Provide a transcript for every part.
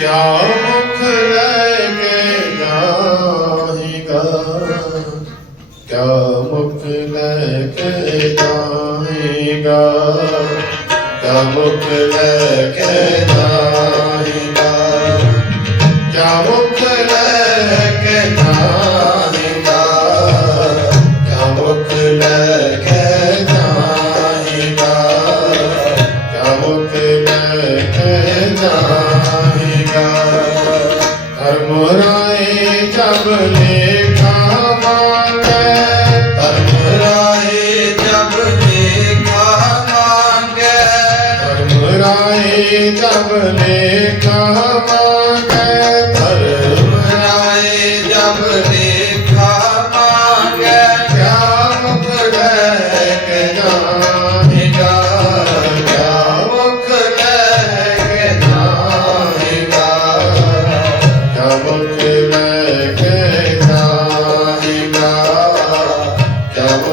ਯਾਰ ਮੁਖ ਲੈ ਕੇ ਗਾਏਗਾ ਕਿਆ ਮੁਖ ਲੈ ਕੇ ਗਾਏਗਾ ਕਿਆ ਮੁਖ ਲੈ ਕੇ ਗਾਏਗਾ ਕਿਆ ਮੁਖ ਲੈ ਕੇ ਗਾਏਗਾ রে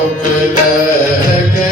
Çok dilek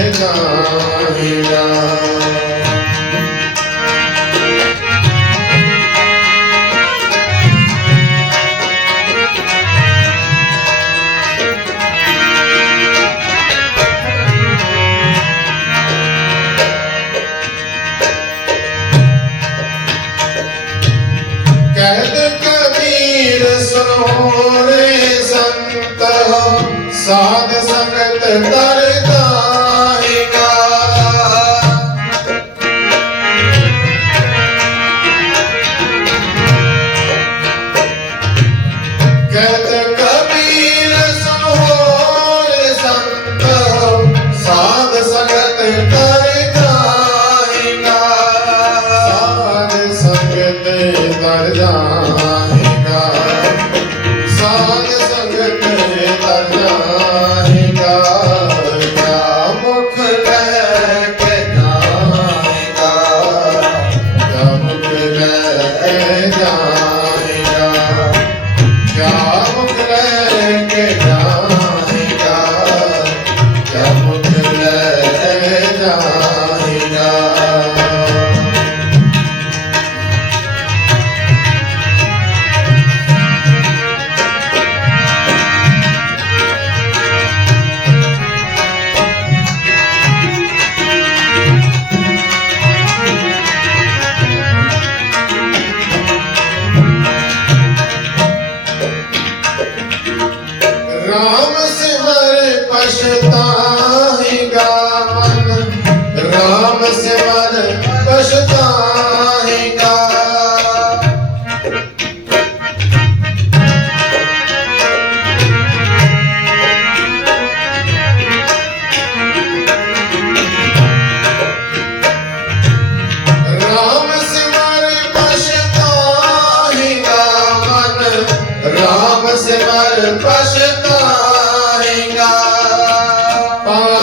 Ram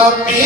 Rabbi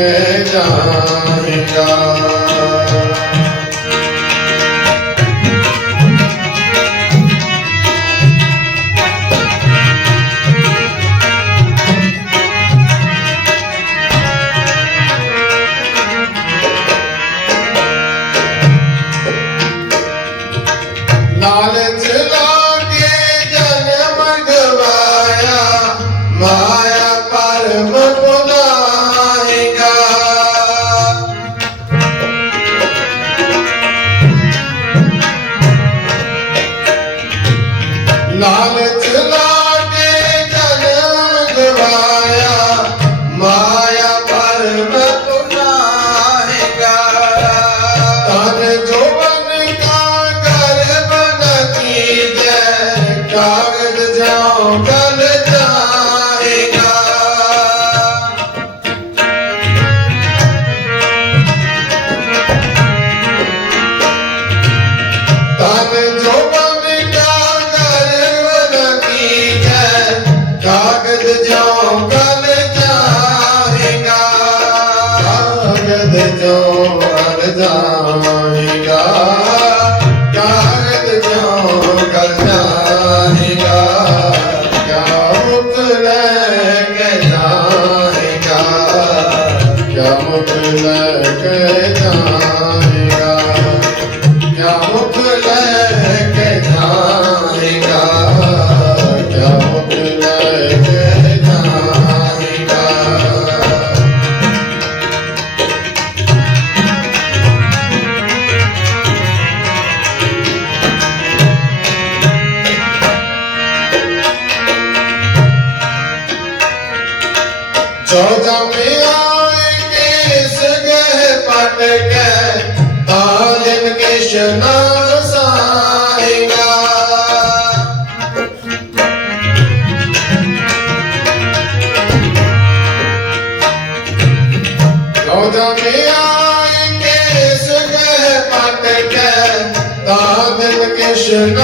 जाएगा Joga minha ਕਟ ਕੇ ਆਲਮ ਕ੍ਰਿਸ਼ਨ ਸਾਏਗਾ। ਲੋਦਾ ਮੇ ਆਏ ਕੇ ਸੁਖ ਪਟ ਕੇ? ਆਲਮ ਕ੍ਰਿਸ਼ਨ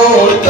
know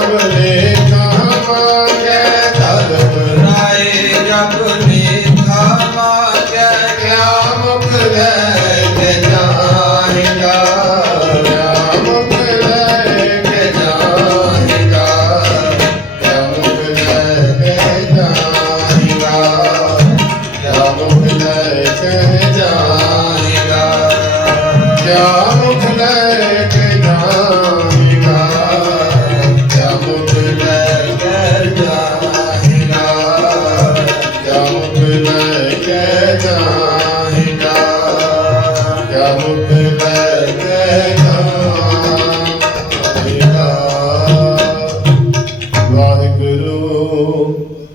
হবে